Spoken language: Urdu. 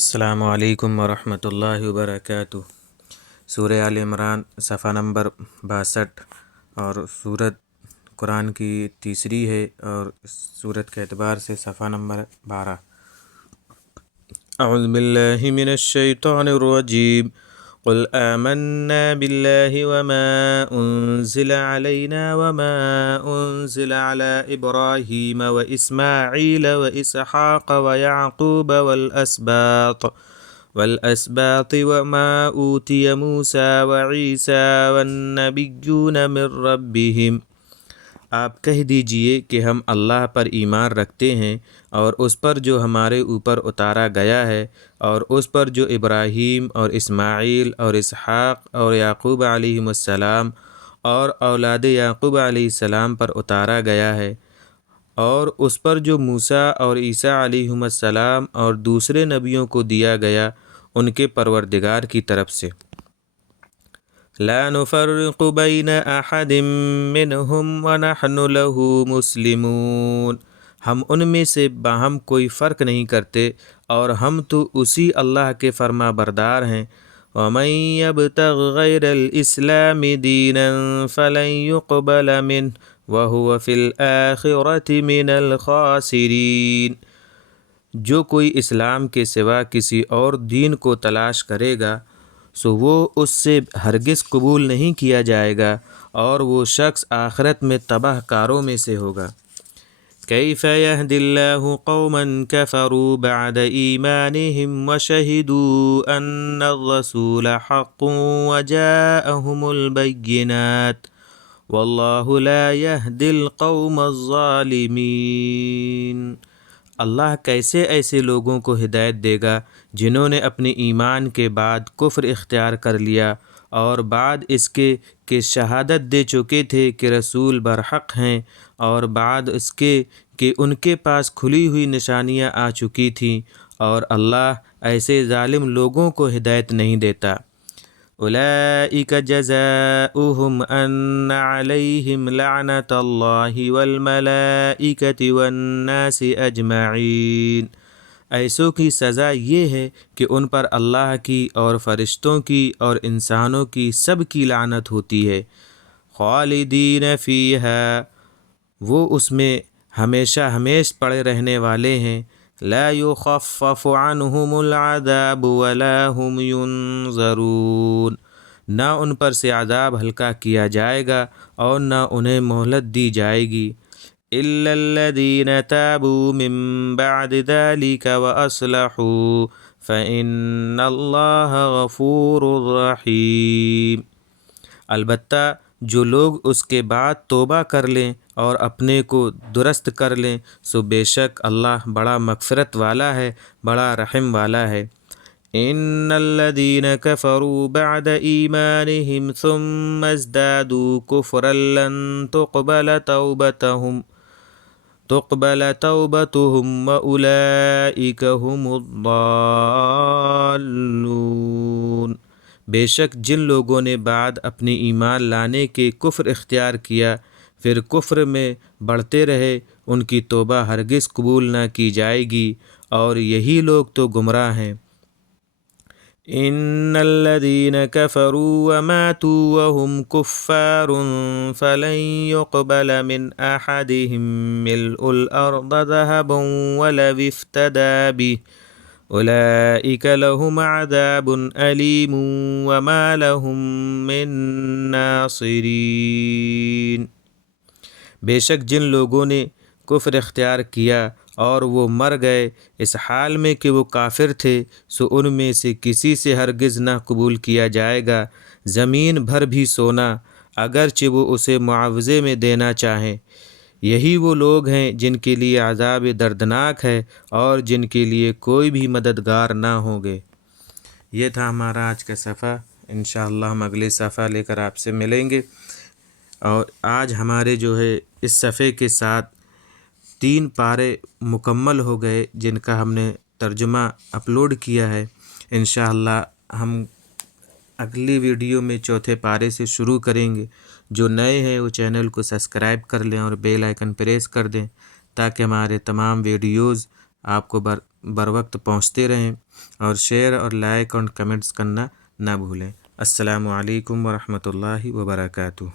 السلام علیکم ورحمۃ اللہ وبرکاتہ۔ سورہ آل عمران صفحہ نمبر 62 اور سورت قرآن کی تیسری ہے اور سورت کے اعتبار سے صفحہ نمبر 12۔ اعوذ باللہ من الشیطان الرجیم قل آمنا باللہ وما انزل علینا وما انزل علی ابراہیم واسماعیل واسحاق ویعقوب والأسباط وما أوتي موسى وعيسى والنبيون من ربهم۔ آپ کہہ دیجئے کہ ہم اللہ پر ایمان رکھتے ہیں اور اس پر جو ہمارے اوپر اتارا گیا ہے، اور اس پر جو ابراہیم اور اسماعیل اور اسحاق اور یعقوب علیہم السلام اور اولاد یعقوب علیہ السلام پر اتارا گیا ہے، اور اس پر جو موسیٰ اور عیسیٰ علیہم السلام اور دوسرے نبیوں کو دیا گیا ان کے پروردگار کی طرف سے۔ لا نفرق بین احد منہم ونحن له مسلمون۔ ہم ان میں سے باہم کوئی فرق نہیں کرتے اور ہم تو اسی اللہ کے فرما بردار ہیں۔ ومن یبتغ غیر الاسلام دینا فلن يقبل منہ وهو فی الآخرۃ من الخاسرین۔ جو کوئی اسلام کے سوا کسی اور دین کو تلاش کرے گا سو وہ اس سے ہرگز قبول نہیں کیا جائے گا اور وہ شخص آخرت میں تباہ کاروں میں سے ہوگا۔ کیف یہدی اللہ قوما کفروا بعد ایمانہم وشہدوا ان الرسول حق وجاءہم البینات واللہ لا یہدی القوم الظالمین۔ اللہ کیسے ایسے لوگوں کو ہدایت دے گا جنہوں نے اپنے ایمان کے بعد کفر اختیار کر لیا اور بعد اس کے کہ شہادت دے چکے تھے کہ رسول برحق ہیں، اور بعد اس کے کہ ان کے پاس کھلی ہوئی نشانیاں آ چکی تھیں، اور اللہ ایسے ظالم لوگوں کو ہدایت نہیں دیتا۔ اولئک جزاؤہم ان علیہم لعنۃ اللہ والملائکۃ والناس اجمعین۔ ایسوں کی سزا یہ ہے کہ ان پر اللہ کی اور فرشتوں کی اور انسانوں کی سب کی لعنت ہوتی ہے۔ خالدین فیہا، وہ اس میں ہمیشہ ہمیش پڑے رہنے والے ہیں۔ لا یخفف عنہم العذاب ولا هم ینظرون، نہ ان پر سے عذاب ہلکا کیا جائے گا اور نہ انہیں مہلت دی جائے گی۔ الا الذین تابوا من بعد ذلک واصلحوا فإن اللہ غفور رحیم۔ البتہ جو لوگ اس کے بعد توبہ کر لیں اور اپنے کو درست کر لیں سو بے شک اللہ بڑا مغفرت والا ہے، بڑا رحم والا ہے۔ ان الذین کفروا بعد ایمانہم ثم ازدادوا کفرا لن تقبل توبتهم واولئک هم الضالون۔ بے شک جن لوگوں نے بعد اپنی ایمان لانے کے کفر اختیار کیا پھر کفر میں بڑھتے رہے، ان کی توبہ ہرگز قبول نہ کی جائے گی، اور یہی لوگ تو گمراہ ہیں۔ ان الذین کفروا وماتوا وهم کفار فلن يقبل من احدهم ملء الارض ذهبا ولو افتدى به اولئک لهم عذاب علیم وما لهم من ناصرین۔ بے شک جن لوگوں نے کفر اختیار کیا اور وہ مر گئے اس حال میں کہ وہ کافر تھے سو ان میں سے کسی سے ہرگز نہ قبول کیا جائے گا زمین بھر بھی سونا، اگرچہ وہ اسے معاوضے میں دینا چاہیں۔ یہی وہ لوگ ہیں جن کے لیے عذاب دردناک ہے اور جن کے لیے کوئی بھی مددگار نہ ہوں گے۔ یہ تھا ہمارا آج کا صفحہ۔ انشاءاللہ ہم اگلے صفحہ لے کر آپ سے ملیں گے، اور آج ہمارے جو ہے اس صفحے کے ساتھ 3 پارے مکمل ہو گئے جن کا ہم نے ترجمہ اپلوڈ کیا ہے۔ انشاءاللہ ہم اگلی ویڈیو میں 4تھے پارے سے شروع کریں گے۔ جو نئے ہیں وہ چینل کو سبسکرائب کر لیں اور بیل آئیکن پریس کر دیں تاکہ ہمارے تمام ویڈیوز آپ کو بر وقت پہنچتے رہیں، اور شیئر اور لائک اور کمنٹس کرنا نہ بھولیں۔ السلام علیکم ورحمۃ اللہ وبرکاتہ۔